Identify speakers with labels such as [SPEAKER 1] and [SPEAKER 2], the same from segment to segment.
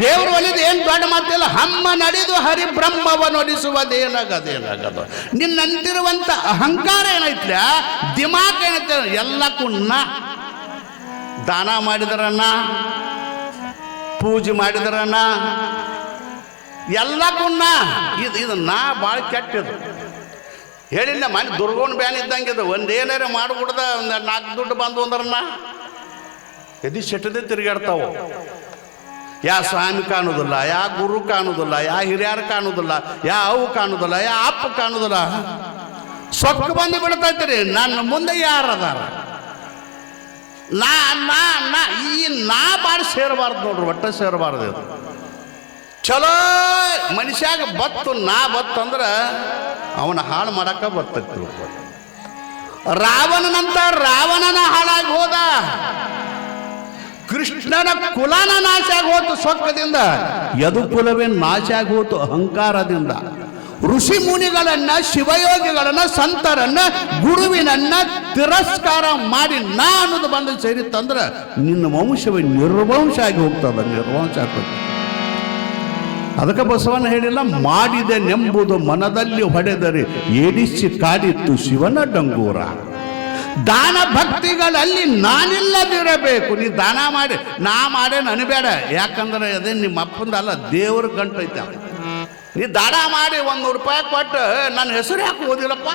[SPEAKER 1] ದೇವರು ಒಲಿದು ಏನು ದೊಡ್ಡ ಮಾತಿಲ್ಲ, ಹಮ್ಮ ನಡೆದು ಹರಿ ಹರಿಬ್ರಹ್ಮವ ಏನಾಗದು ನಿನ್ನಂತಿರುವಂಥ ಅಹಂಕಾರ ಏನೈತ್ಲ? ದಿಮಾಕ್ ಏನೈತೆ? ಎಲ್ಲಕ್ಕೂ ದಾನ ಮಾಡಿದರನ್ನ, ಪೂಜೆ ಮಾಡಿದರನ್ನ, ಎಲ್ಲಕ್ಕೂ ಇದು ಇದು ನಾ ಭಾಳ ಕೆಟ್ಟದು. ಹೇಳಿಲ್ಲ ಮನೆ ದುರ್ಗೋಣ ಬ್ಯಾನ್ ಇದ್ದಂಗೆ ಇದು ಒಂದೇನಾರ ಮಾಡಿಬಿಡ್ದ, ಒಂದು ನಾಲ್ಕು ದುಡ್ಡು ಬಂದು ಅಂದ್ರನ್ನ. ಎದಿ ಸೆಟ್ಟದೆ ತಿರುಗಾಡ್ತಾವು. ಯಾ ಸ್ವಾಮಿ ಕಾಣುವುದಿಲ್ಲ ಯಾ ಗುರು ಕಾಣುವುದಿಲ್ಲ ಯಾ ಹಿರಿಯರು ಕಾಣುವುದಿಲ್ಲ ಯಾ ಅವು ಕಾಣುವುದಿಲ್ಲ ಯಾ ಅಪ್ಪ ಕಾಣುವುದಿಲ್ಲ ಸೊಕ್ಕ ಬಂದು ಬಿಡ್ತೈತ್ರಿ, ನನ್ನ ಮುಂದೆ ಯಾರದಾರ? ನಾ ನಾ ನಾ, ಈ ನಾ ಬಾಡಿ ಸೇರಬಾರ್ದು ನೋಡ್ರಿ, ಒಟ್ಟ ಸೇರಬಾರ್ದು ಇದು. ಚಲೋ, ಮನುಷ್ಯಾಗ ಬತ್ತು, ನಾ ಬತ್ತು ಅಂದ್ರೆ ಅವನ ಹಾಳು ಮಾಡಕ್ಕ ಬರ್ತೈತಿ ರಾವಣನಂತ ರಾವಣನ ಕೃಷ್ಣನ ಕುಲನ ನಾಶ ಆಗೋತು ಸೊಕ್ಕದಿಂದ ಯದು ಕುಲವೇ ನಾಶ ಆಗೋತು ಅಹಂಕಾರದಿಂದ. ಋಷಿ ಮುನಿಗಳನ್ನ, ಶಿವಯೋಗಿಗಳನ್ನ, ಸಂತರನ್ನ, ಗುರುವಿನನ್ನ ತಿರಸ್ಕಾರ ಮಾಡಿ ನಾ ಅನ್ನೋದು ಬಂದು ಸೇರಿತ್ತಂದ್ರೆ ನಿನ್ನ ವಂಶವೇ ನಿರ್ವಂಶ ಆಗಿ ಹೋಗ್ತದ, ನಿರ್ವಂಶ ಆಗ್ತದೆ. ಅದಕ್ಕೆ ಬಸವನ ಹೇಳಿಲ್ಲ ಮಾಡಿದೆ ನೆಂಬುದು ಮನದಲ್ಲಿ ಹೊಡೆದರೆ ಏಡಿಸಿ ಕಾಡಿತ್ತು ಶಿವನ ಡಂಗೂರ. ದಾನ ಭಕ್ತಿಗಳಲ್ಲಿ ನಾನಿಲ್ಲದಿರಬೇಕು. ನೀ ದಾನ ಮಾಡಿ, ನಾ ಮಾಡೇ ಬೇಡ. ಯಾಕಂದ್ರೆ ಅದೇ ನಿಮ್ಮ ಅಪ್ಪಂದ ಅಲ್ಲ, ದೇವ್ರ ಐತೆ ನೀ ದಾನ ಮಾಡಿ ಒಂದು ರೂಪಾಯಿ ಕೊಟ್ಟು ನನ್ನ ಹೆಸರು ಯಾಕೆ ಓದಿಲ್ಲಪ್ಪ?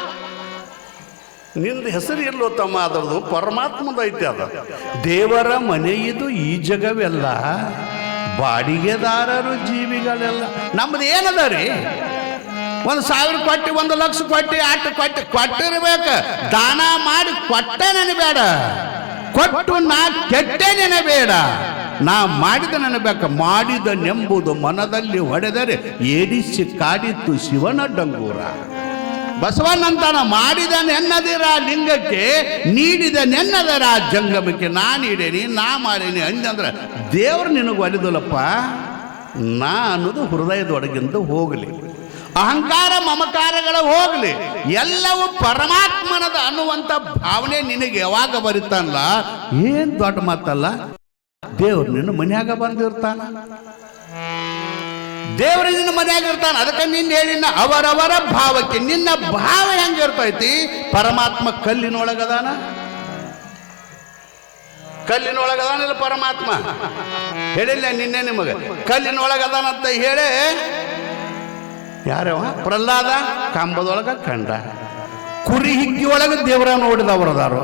[SPEAKER 1] ನಿಂದು ಹೆಸರು ಇಲ್ಲೋ ತಮ್ಮ ಅದರದು ಪರಮಾತ್ಮದ ಐತೆ ಅದು. ದೇವರ ಮನೆ ಇದು ಈ ಜಗವೆಲ್ಲ, ಬಾಡಿಗೆದಾರರು ಜೀವಿಗಳೆಲ್ಲ. ನಮ್ದು ಏನದ ರೀ? ಒಂದು ಸಾವಿರ ಕೊಟ್ಟು, ಒಂದು ಲಕ್ಷ ಕೊಟ್ಟು ಅಟ್ಟು ಕೊಟ್ಟು, ಕೊಟ್ಟಿರ್ಬೇಕು. ದಾನ ಮಾಡಿ ಕೊಟ್ಟ ಬೇಡ. ಕೊಟ್ಟು ನಾ ಕೆಟ್ಟೆ ಬೇಡ. ನಾ ಮಾಡಿದ ನೆನಬೇಕ ಮಾಡಿದ ನೆಂಬುದು ಮನದಲ್ಲಿ ಹೊಡೆದರೆ ಏಡಿಸಿ ಕಾಡಿತ್ತು ಶಿವನ ಡಂಗೂರ. ಬಸವನಂತನ ಮಾಡಿದ ನೆನ್ನದಿರ ಲಿಂಗಕ್ಕೆ ನೀಡಿದ ನೆನ್ನದರ ಜಂಗಮಕ್ಕೆ. ನಾ ನೀಡೇನಿ ನಾ ಮಾಡೇನಿ ಅಂದಂದ್ರೆ ದೇವ್ರು ನಿನಗೆ ಒಲಿದಲ್ಲಪ್ಪ ನಾ ಅನ್ನೋದು ಹೃದಯದೊಳಗಿಂದ ಹೋಗಲಿ. ಅಹಂಕಾರ ಮಮಕಾರಗಳ ಹೋಗಲಿ. ಎಲ್ಲವೂ ಪರಮಾತ್ಮನದ ಅನ್ನುವಂಥ ಭಾವನೆ ನಿನಗೆ ಯಾವಾಗ ಬರುತ್ತಲ್ಲ ಏನ್ ದೊಡ್ಡ ಮಾತಲ್ಲ? ದೇವ್ರು ನಿನ್ನ ಮನ್ಯಾಗ ಬಂದಿರ್ತಾನ. ದೇವರು ನಿನ್ನ ಮನೆಯಾಗ ಇರ್ತಾನ. ಅದಕ್ಕೆ ನಿನ್ನ ಹೇಳಿನ ಅವರವರ ಭಾವಕ್ಕೆ, ನಿನ್ನ ಭಾವ ಹೆಂಗಿರ್ತೈತಿ? ಪರಮಾತ್ಮ ಕಲ್ಲಿನೊಳಗದಾನ? ಕಲ್ಲಿನೊಳಗದಾನಿಲ್ಲ ಪರಮಾತ್ಮ? ಹೇಳಿಲ್ಲ ನಿನ್ನೆ ನಿಮಗೆ. ಕಲ್ಲಿನೊಳಗದಾನಂತ ಹೇಳಿ ಯಾರವ ಪ್ರಹ್ಲಾದ? ಕಂಬದೊಳಗ ಕಂಡ. ಕುರಿ ಹಿಕ್ಕಿ ಒಳಗೆ ದೇವರ ನೋಡಿದವರದಾರು.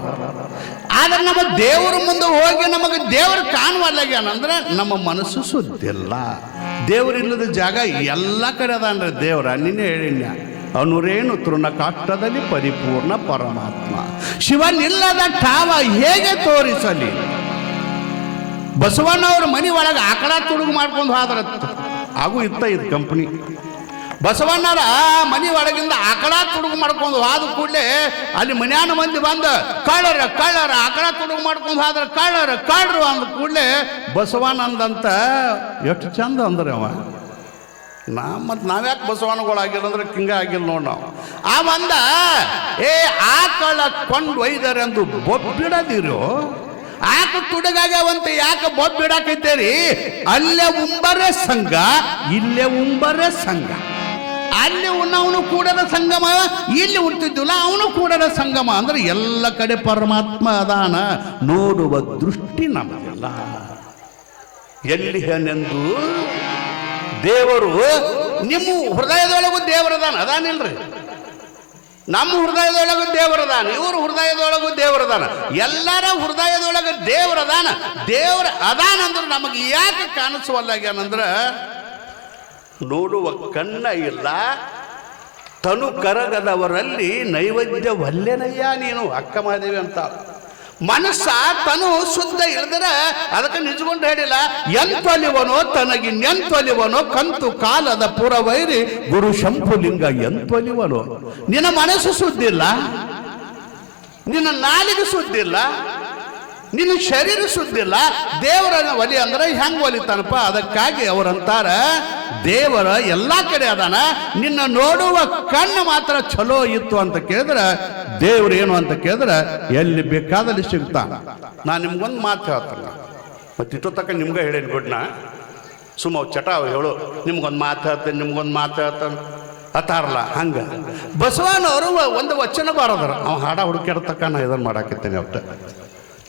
[SPEAKER 1] ಆದ್ರೆ ನಮ್ಮ ದೇವರ ಮುಂದೆ ಹೋಗಿ ನಮಗೆ ದೇವರು ಕಾಣುವಲ್ಲಾಗ್ಯಾನಂದ್ರೆ ನಮ್ಮ ಮನಸ್ಸು ಸುದ್ದಿಲ್ಲ ದೇವರಿಲ್ಲದ ಜಾಗ ಎಲ್ಲ ಕಡೆ ಅದಾನ್ರಿ ದೇವರ, ನಿನ್ನೆ ಹೇಳಿನ ತೃಣ ಕಾಷ್ಟದಲ್ಲಿ ಪರಿಪೂರ್ಣ ಪರಮಾತ್ಮ. ಶಿವನಿಲ್ಲದ ಠಾವ ಹೇಗೆ ತೋರಿಸಲಿ? ಬಸವಣ್ಣವ್ರ ಮನೆ ಒಳಗೆ ಆಕಳ ತುಡುಗು ಮಾಡ್ಕೊಂಡು ಹೋದ್ರ ಹಾಗೂ ಇತ್ತ ಇದು ಕಂಪ್ನಿ ಬಸವಣ್ಣರ ಮನೆ ಒಳಗಿಂದ ಆಕಳ ತುಡುಗು ಮಾಡ್ಕೊಂಡು ಹಾದು ಕೂಡಲೇ ಅಲ್ಲಿ ಮನ್ಯಾನ ಮಂದಿ ಬಂದು, ಕಳ್ಳರ ಕಳ್ಳರ ಆಕಳ ತುಡುಗು ಮಾಡ್ಕೊಂಡು ಹಾದ್ರ ಕಳ್ಳರ, ಕಳ್ಳರು ಅಂದ ಕೂಡಲೇ ಬಸವಣ್ಣಂದಂತ ಎಷ್ಟು ಚಂದ ಅಂದ್ರೆ ಅವ. ನಾ ಮತ್ತು ನಾವ್ಯಾಕೆ ಬಸವಣ್ಣಗಳಾಗಿಲ್ಲ ಅಂದ್ರೆ ಕಿಂಗ ಆಗಿಲ್ಲ ನೋಡಿ ನಾವು. ಆ ಬಂದ ಏ ಆಕಳ ಕೊಂಡು ಒಯ್ದರೆಂದು ಬೊಬ್ಬಿಡದಿರು, ಆಕ ತುಡುಗಾಗವಂತ ಯಾಕೆ ಬೊಬ್ಬಿಡಾಕಿದ್ದೇರಿ ಅಲ್ಲೇ ಉಂಬರೆ ಸಂಘ, ಇಲ್ಲೇ ಉಂಬರೆ ಸಂಘ. ಅಲ್ಲಿ ಉಣ್ಣವನು ಕೂಡದ ಸಂಗಮ, ಇಲ್ಲಿ ಹುಟ್ಟಿದ್ದಿಲ್ಲ ಅವನು ಕೂಡದ ಸಂಗಮ. ಅಂದ್ರೆ ಎಲ್ಲ ಕಡೆ ಪರಮಾತ್ಮ ಅದಾನ, ನೋಡುವ ದೃಷ್ಟಿ ನಮಗೆಲ್ಲ ಎಲ್ಲಿ ಹೇನೆಂದು ದೇವರು ನಿಮ್ಮ ಹೃದಯದೊಳಗೂ ದೇವರದಾನ ಅದಾನಿಲ್ರಿ? ನಮ್ಮ ಹೃದಯದೊಳಗೂ ದೇವರದಾನ ಇವರು ಹೃದಯದೊಳಗೂ ದೇವರದಾನ ಎಲ್ಲರ ಹೃದಯದೊಳಗೆ ದೇವರದಾನ ದೇವರ ಅದಾನ. ಅಂದ್ರೆ ನಮಗೆ ಯಾಕೆ ಕಾಣಿಸುವಲ್ಲಾಗ್ಯಾನಂದ್ರ ನೋಡುವ ಕಣ್ಣ ಇಲ್ಲ. ತನು ಕರಗದವರಲ್ಲಿ ನೈವೇದ್ಯ ವಲ್ಲೆನಯ್ಯ ನೀನು? ಅಕ್ಕ ಮಾದೇವಿ ಅಂತ. ಮನಸ್ಸ ತನು ಶುದ್ಧ ಇಳಿದ್ರೆ ಅದಕ್ಕೆ ನಿಜಗೊಂಡು ಹೇಳಿಲ್ಲ. ಎಂತೊಲಿವನೋ ತನಗಿ ನೆಂತೊಲಿವನೋ ಕಂತು ಕಾಲದ ಪುರವೈರಿ ಗುರು ಶಂಪುಲಿಂಗ ಎಂತೊಲಿವನೋ ನಿನ್ನ ಮನಸ್ಸು ಸುದ್ದಿಲ್ಲ ನಿನ್ನ ನಾಲಿಗೆ ಸುದ್ದಿಲ್ಲ ನಿನ್ನ ಶರೀರ ಸುದ್ದಿಲ್ಲ ದೇವರನ್ನ ಒಲಿ ಅಂದ್ರೆ ಹೆಂಗ್ ಒಲಿತಾನಪ್ಪ? ಅದಕ್ಕಾಗಿ ಅವರಂತಾರ ದೇವರ ಎಲ್ಲಾ ಕಡೆ ಅದಾನ, ನಿನ್ನ ನೋಡುವ ಕಣ್ಣು ಮಾತ್ರ ಚಲೋ ಇತ್ತು ಅಂತ ಕೇಳಿದ್ರೆ, ದೇವ್ರು ಏನು ಅಂತ ಕೇಳಿದ್ರೆ, ಎಲ್ಲಿ ಬೇಕಾದಲ್ಲಿ ಸಿಗ್ತಾನ. ನಾನು ನಿಮ್ಗೊಂದು ಮಾತು ಹೇಳ್ತಾನೆ. ಮತ್ತೆ ಇಟ್ಟು ತಕ್ಕ ನಿಮ್ಗೆ ಹೇಳೇನು ಗುಡ್ನ ಸುಮ್ಮ ಚಟ ಹೇಳು. ನಿಮ್ಗೊಂದು ಮಾತು ಹೇಳ್ತೇನೆ, ನಿಮ್ಗೊಂದು ಮಾತು ಹೇಳ್ತಾನೆ. ಅತಾರಲ್ಲ ಹಂಗೆ. ಬಸವನವರು ಒಂದು ವಚನ ಬಾರದ್ರ. ಅವ್ನು ಹಾಡ ಹುಡುಕ್ಯಾಡ್ತಕ್ಕ ನಾ ಇದನ್ನ ಮಾಡಾಕತ್ತೇನೆ ಒಟ್ಟು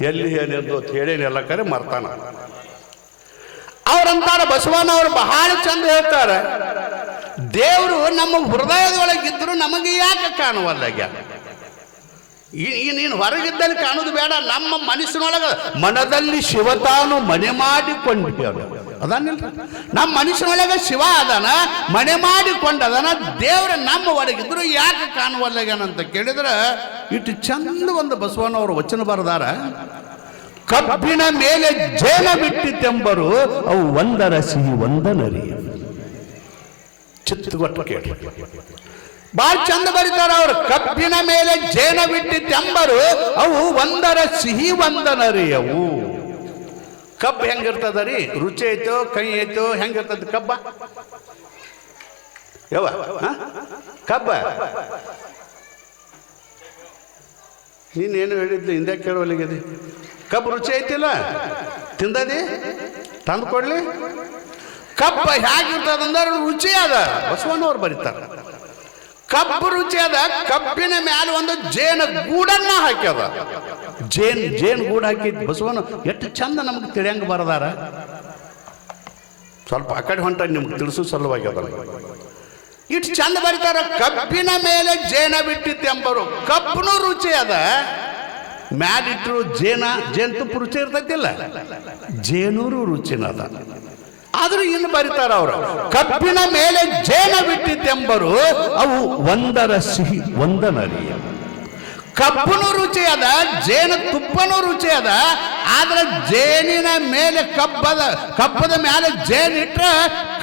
[SPEAKER 1] ಎಲ್ಲಿ ಏನಿದ್ದು ಅಂತ ಹೇಳೇನಿ ಎಲ್ಲ ಕರೆ ಮರ್ತಾನ. ಅವ್ರಂತಾರ ಬಸವನವರು ಬಹಳ ಚಂದ ಹೇಳ್ತಾರೆ. ದೇವರು ನಮ್ಮ ಹೃದಯದೊಳಗಿದ್ರು ನಮಗೆ ಯಾಕೆ ಕಾಣುವಲ್ಲ ಈ ನೀನು ಹೊರಗಿದ್ದಲ್ಲಿ ಕಾಣುದು ಬೇಡ, ನಮ್ಮ ಮನಸ್ಸಿನೊಳಗ ಮನದಲ್ಲಿ ಶಿವತಾನು ಮನೆ ಮಾಡಿಕೊಂಡಿದ್ದಾನೆ. ಅದಾನಿಲ್ಲ ನಮ್ಮ ಮನುಷ್ಯನೊಳಗೆ ಶಿವ ಅದಾನ, ಮನೆ ಮಾಡಿಕೊಂಡದನ, ದೇವ್ರ ನಮ್ಮ ಒಳಗಿದ್ರು ಯಾಕೆ ಕಾಣುವಲ್ಲಗನಂತ ಕೇಳಿದ್ರೆ, ಇಟ್ಟು ಚಂದ ಒಂದು ಬಸವನವರು ವಚನ ಬರದಾರ ಕಬ್ಬಿನ ಮೇಲೆ ಜೇನ ಬಿಟ್ಟಿತೆಂಬರು ಅವು ಒಂದರ ಸಿಹಿ ಒಂದನರಿ. ಕೇಳಿ ಬಾಳ್ ಚಂದ ಬರೀತಾರ ಅವರು. ಕಬ್ಬಿನ ಮೇಲೆ ಜೇನ ಬಿಟ್ಟಿತೆಂಬರು ಅವು ಒಂದರ ಸಿಹಿ ಒಂದನರಿ ಅವು. ಕಬ್ಬು ಹೆಂಗಿರ್ತದ ರೀ? ರುಚಿ ಐತೋ ಕೈ ಐತೋ, ಹೆಂಗಿರ್ತದ ಕಬ್ಬ? ಯಾವ ಕಬ್ಬ? ನೀನೇನು ಹೇಳಿದ್ಲು? ಹಿಂದೆ ಕೇಳುವಲ್ಲಿಗಿದೆ. ಕಬ್ಬು ರುಚಿ ಐತಿಲ್ಲ? ತಿಂದದಿ? ತಂದು ಕೊಡ್ಲಿ? ಕಬ್ಬ ಹೇಗಿರ್ತದಂದ್ರೆ ರುಚಿ ಅದ ಬಸವಣ್ಣವ್ರು ಬರೀತಾರೆ. ಕಬ್ಬು ರುಚಿ ಅದ, ಕಬ್ಬಿನ ಮ್ಯಾಲ ಒಂದು ಜೇನ ಗೂಡನ್ನ ಹಾಕ್ಯದ. ಜೇನ್ ಜೇನ್ ಗೂಡು ಹಾಕಿ ಬಸವನ ಎಷ್ಟು ಚಂದ ನಮ್ಗೆ ತಿಳಿಯಂಗ ಬರದಾರ. ಸ್ವಲ್ಪ ಆ ಕಡೆ ಹೊಂಟ ನಿಮ್ಗೆ ತಿಳಿಸು ಸಲುವಾಗಿ ಅದ ಇಷ್ಟು ಚಂದ ಬರೀತಾರ, ಕಬ್ಬಿನ ಮೇಲೆ ಜೇನ ಬಿಟ್ಟಿತ್ತೆಂಬರು. ಕಬ್ಬನು ರುಚಿ ಅದ, ಮ್ಯಾಲಿಟ್ರು ಜೇನ ಜೇನುತುಪ್ಪ ರುಚಿ ಇರ್ತೈತಿಲ್ಲ. ಜೇನೂರು ರುಚಿನ ಅದ ಆದ್ರೂ ಇನ್ನು ಬರೀತಾರ ಅವರು. ಕಪ್ಪಿನ ಮೇಲೆ ಜೇನ ಬಿಟ್ಟಿದ್ದೆಂಬರು ಅವು ಒಂದರ ಸಿಹಿ ಒಂದನರಿ ಕಬ್ಬನು ರುಚಿ ಅದ, ಜೇನ ತುಪ್ಪನೂ ರುಚಿ ಅದ, ಆದ್ರೆ ಜೇನಿನ ಮೇಲೆ ಕಬ್ಬದ ಕಬ್ಬದ ಮೇಲೆ ಜೇನಿಟ್ರ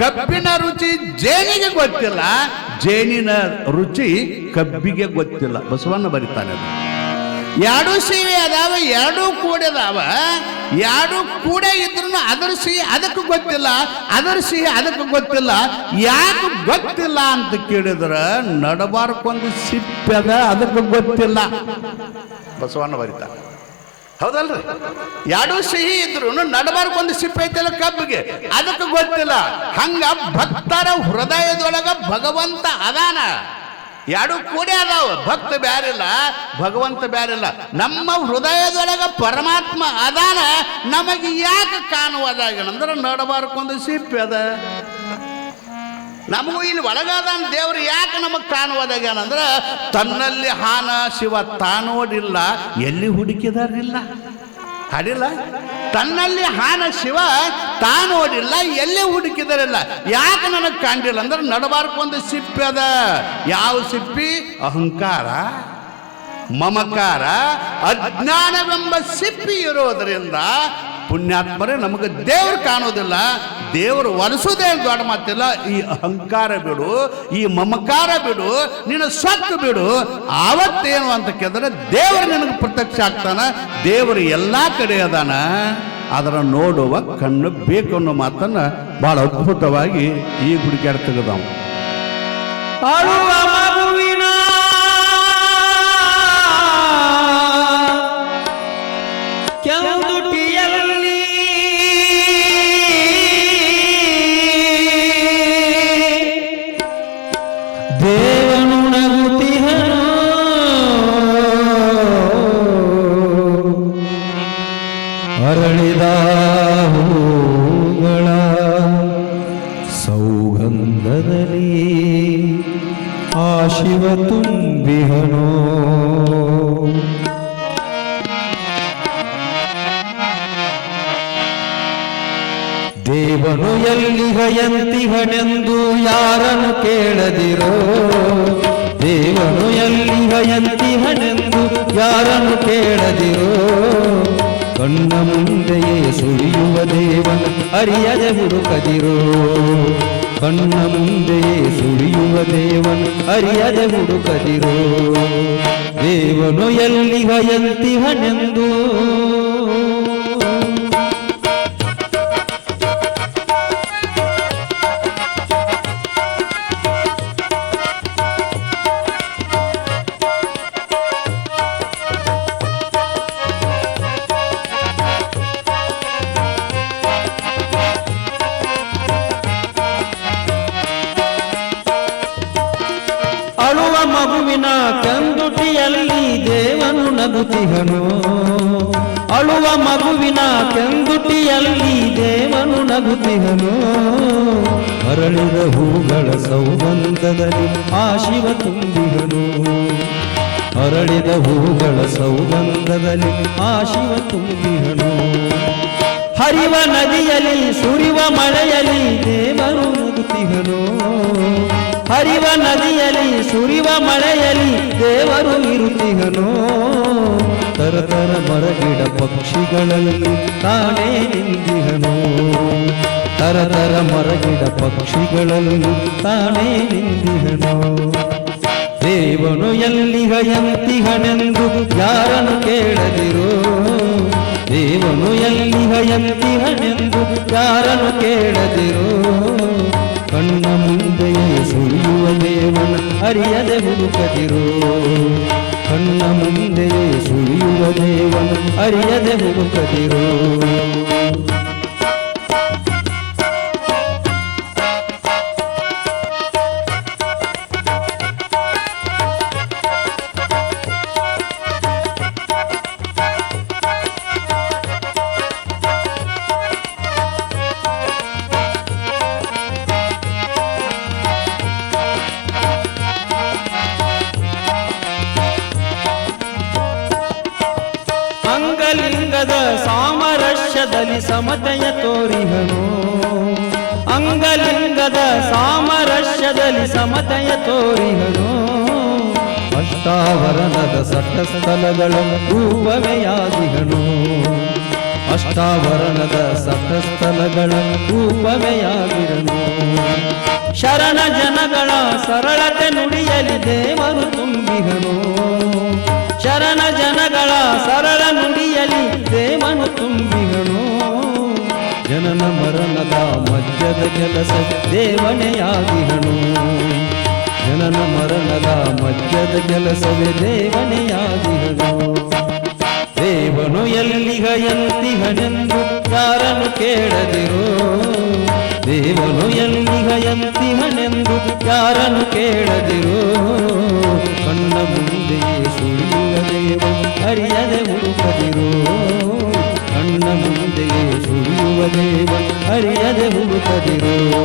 [SPEAKER 1] ಕಬ್ಬಿನ ರುಚಿ ಜೇನಿಗೆ ಗೊತ್ತಿಲ್ಲ, ಜೇನಿನ ರುಚಿ ಕಬ್ಬಿಗೆ ಗೊತ್ತಿಲ್ಲ. ಬಸವಣ್ಣ ಬರೀತಾನೆ. ಎರಡು ಸಿಹಿ ಅದಾವ, ಎರಡೂ ಕೂಡದಾವ ಎರಡು ಕೂಡ ಇದ್ರು ಅದರ ಸಿಹಿ ಅದಕ್ಕೆ ಗೊತ್ತಿಲ್ಲ, ಅದರ ಸಿಹಿ ಅದಕ್ಕೆ ಗೊತ್ತಿಲ್ಲ. ಯಾಕೆ ಗೊತ್ತಿಲ್ಲ ಅಂತ ಕೇಳಿದ್ರ ನಡಬಾರ್ಕೊಂದು ಸಿಪ್ಪದ ಅದಕ್ಕೆ ಗೊತ್ತಿಲ್ಲ. ಬಸವಣ್ಣ ಬರಿತ. ಹೌದಲ್ರಿ? ಎರಡು ಸಿಹಿ ಇದ್ರು ನಡಬಾರ್ಕೊಂದು ಸಿಪ್ಪೆ ಐತಲ್ಲ ಕಬ್ಬಿಗೆ, ಅದಕ್ಕೆ ಗೊತ್ತಿಲ್ಲ. ಹಂಗ ಭಕ್ತರ ಹೃದಯದೊಳಗ ಭಗವಂತ ಅದಾನ. ಎರಡು ಕೂಡಿ ಅದಾವ. ಭಕ್ತ ಬ್ಯಾರಿಲ್ಲ, ಭಗವಂತ ಬ್ಯಾರಿಲ್ಲ. ನಮ್ಮ ಹೃದಯದೊಳಗ ಪರಮಾತ್ಮ ಅದಾನ, ನಮಗೆ ಯಾಕೆ ಕಾಣುವುದಾಗ ಅಂದ್ರೆ ನಡಬಾರ್ಕೊಂದು ಸಿಪ್ಪೆ ಅದ. ನಮಗೂ ಇಲ್ಲಿ ಒಳಗಾದ ದೇವರು ಯಾಕೆ ನಮಗೆ ಕಾಣುವುದಾಗ್ಯಾನಂದ್ರೆ ತನ್ನಲ್ಲಿ ಹಾನ ಶಿವ ತಾನೋಡಿಲ್ಲ, ಎಲ್ಲಿ ಹುಡುಕಿದಾರಿಲ್ಲ ಹಾಡಿಲ್ಲ? ತನ್ನಲ್ಲಿ ಹಾನ ಶಿವ, ತಾನು ತಾನೋಡಿಲ್ಲ ಎಲ್ಲಿ ಹುಡುಕಿದರಿಲ್ಲ? ಯಾಕೆ ನನಗೆ ಕಾಣಿಲ್ಲ ಅಂದ್ರೆ ನಡಬಾರ್ಕೊಂದು ಸಿಪ್ಪಿ ಅದ. ಯಾವ ಸಿಪ್ಪಿ? ಅಹಂಕಾರ, ಮಮಕಾರ, ಅಜ್ಞಾನವೆಂಬ ಸಿಪ್ಪಿ ಇರೋದರಿಂದ ಪುಣ್ಯಾತ್ಮರೇ ನಮಗೆ ದೇವರು ಕಾಣೋದಿಲ್ಲ. ದೇವರು ಒಲಿಸೋದೇ ದೊಡ್ಡ ಮಾತಿಲ್ಲ. ಈ ಅಹಂಕಾರ ಬಿಡು, ಈ ಮಮಕಾರ ಬಿಡು, ನಿನ್ನ ಸೊತ್ತು ಬಿಡು. ಆವತ್ತೇನು ಅಂತ ಕೇಳಿದ್ರೆ ದೇವರು ನಿನಗೆ ಪ್ರತ್ಯಕ್ಷ ಆಗ್ತಾನ, ದೇವರು ಎಲ್ಲ ಕಡೆ ಅದಾನ. ಅದರ ನೋಡುವ ಕಣ್ಣು ಬೇಕು ಅನ್ನೋ ಮಾತನ್ನ ಬಹಳ ಅದ್ಭುತವಾಗಿ ಈ ಹುಡುಕ್ಯಾಡ ತೆಗೆದವ
[SPEAKER 2] ದೇವನು ಎಲ್ಲಿಗ ಎಂತಿಹನೆಂದು ಯಾರನ್ನು ಕೇಳದಿರೋ? ದೇವನು ಎಲ್ಲಿಗ ಎಂತಿಹನೆಂದು ಯಾರನ್ನು ಕೇಳದಿರೋ? ಕಣ್ಣ ಮುಂದೆಯೇ ಸುಳಿಯುವ ದೇವನು ಅರಿಯದೆ ಹುಡುಕದಿರೋ? ಕಣ್ಣ ಮುಂದೆಯೇ ಸುಳಿಯುವ ದೇವನು ಅರಿಯದೆ ಹುಡುಕದಿರೋ? ದೇವನು ಎಲ್ಲಿಗ ಅಳುವ ಮಗುವಿನ ಕಂದುಟಿಯಲ್ಲಿ ದೇವನು ನಗುತಿಹನು. ಅಳುವ ಮಗುವಿನ ಕಂದುಟಿಯಲ್ಲಿ ದೇವನು ನಗುತಿಹನು. ಅರಳಿದ ಹೂಗಳ ಸೌಗಂಧದಲ್ಲಿ ಆ ಶಿವ ತುಂಬಿಹನು. ಅರಳಿದ ಹೂಗಳ ಸೌಗಂಧದಲ್ಲಿ ಆ ಶಿವ ತುಂಬಿಹನು. ಹರಿವ ನದಿಯಲ್ಲಿ ಸುರಿವ ಮಳೆಯಲ್ಲಿ ದೇವರು ನಗುತ್ತಿಹನು ಹರಿವ ನದಿಯಲ್ಲಿ, ಸುರಿವ ಮಳೆಯಲ್ಲಿ ದೇವರು ಇರುತ್ತಿಹನು ತರತರ ಮರಗಿಡ ಪಕ್ಷಿಗಳಲ್ಲಿ ತಾನೇ ನಿಂದಿಹನು ತರತರ ಮರಗಿಡ ಪಕ್ಷಿಗಳಲ್ಲಿ ತಾನೇ ನಿಂದಿಹನು ದೇವನು ಎಲ್ಲಿ ಎಂತಿಹನೆಂದು ಯಾರನ್ನು ಕೇಳದಿರೋ. ದೇವನು ಎಲ್ಲಿಗ ಎಂತಿಹನೆಂದು ಯಾರನ್ನು ಕೇಳದಿರೋ. ಕಣ್ಣ ಮುಂದೆಯೇ ದೇವನ ಅರಿಯದೆ ಹುಡುಕದಿರೋ ಕಣ್ಣ ಮುಂದೆಯೇ ಸುಳಿಯುವ ದೇವನ ಅರಿಯದೆ ಹುಡುಕದಿರೋ ಅಷ್ಟಾವರಣದ ಸಟ್ಟಸ್ಥಲಗಳ ರೂಪವೆಯಾದಿಹನು ಅಷ್ಟಾವರಣದ ಸಟ್ಟಸ್ಥಲಗಳ ರೂಪವೆಯಾಗಿರನು. ಶರಣ ಜನಗಳ ಸರಳತೆ ನುಡಿಯಲಿ ದೇವರು ತುಂಬಿಹನು ಶರಣ ಜನಗಳ ಸರಳ ನುಡಿಯಲಿ ದೇವನು ತುಂಬಿಹನು ಜನನ ಮರಣದ ಮಧ್ಯದ ಕೆಲಸ ದೇವನೆಯಾಗಿಹನು ಮಧ್ಯದ ಕೆಲಸವೇ ದೇವನೆಯಾಗಿಹನು ದೇವನು ಎಲ್ಲಿಗ ಎಂತಿಹನೆಂದು ಯಾರನ್ನು ಕೇಳದಿರೋ? ದೇವನು ಎಲ್ಲಿಗ ಎಂತಿಹನೆಂದು ಯಾರನ್ನು ಕೇಳದಿರೋ? ಕಣ್ಣ ಮುಂದೆಯೇ ಸುಳಿಯುವ ದೇವ ಅರಿಯದೆ ಹುಡುಕದಿರೋ? ಕಣ್ಣ ಮುಂದೆಯೇ ಸುಳಿಯುವ ದೇವ ಅರಿಯದೆ ಹುಡುಕದಿರೋ?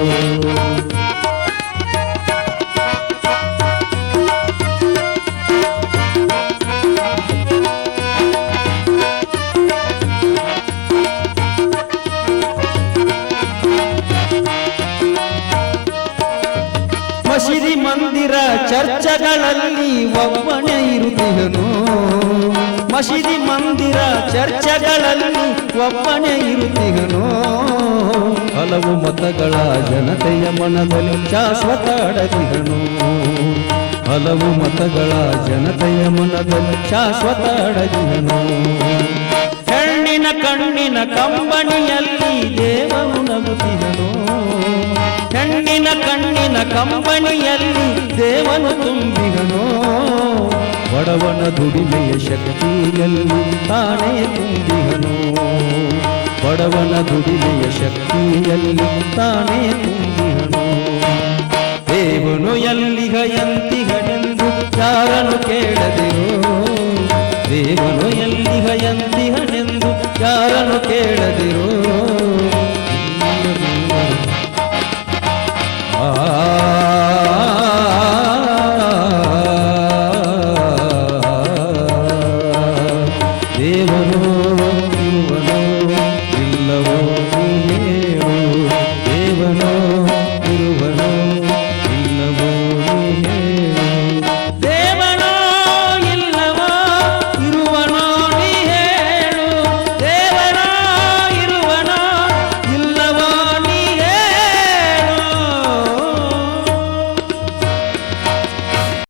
[SPEAKER 2] ಮಂದಿರ ಚರ್ಚೆಗಳಲ್ಲಿ ಒಬ್ಬನೇ ಇರುತ್ತಿಗನು ಹಲವು ಮತಗಳ ಜನತೆಯ ಮನದಲ್ಲಿ ಶಾಶ್ವತ ಅಡಗಿಗನು ಹಲವು ಮತಗಳ ಜನತೆಯ ಮನದಲ್ಲಿ ಶಾಶ್ವತ ಅಡಗಿಗನು ಹೆಣ್ಣಿನ ಕಣ್ಣಿನ ಕಂಬಣಿಯಲ್ಲಿ ದೇವರು ನಗುತ್ತಿಗನು ಹೆಣ್ಣಿನ ಕಣ್ಣಿನ ಕಂಬಣಿಯಲ್ಲಿ ದೇವನು ತುಂಬಿಗನು ಬಡವನ ದುಡಿಮೆಯ ಶಕ್ತಿಯಲ್ಲಿ ತಾನೇ ತುಂಬಿಹನು ಬಡವನ ದುಡಿಮೆಯ ಶಕ್ತಿಯಲ್ಲಿ ತಾನೇ ತುಂಬಿಹನು ದೇವನು ಎಲ್ಲಿಗ ಎಂತಿಗನೆಂದು ಯಾರನ್ನು ಕೇಳದೆಯೋ ದೇವನು ಎಲ್ಲಿಗ ಎಂತಿಗನೆಂದು ಯಾರನ್ನು ಕೇಳದಿರೋ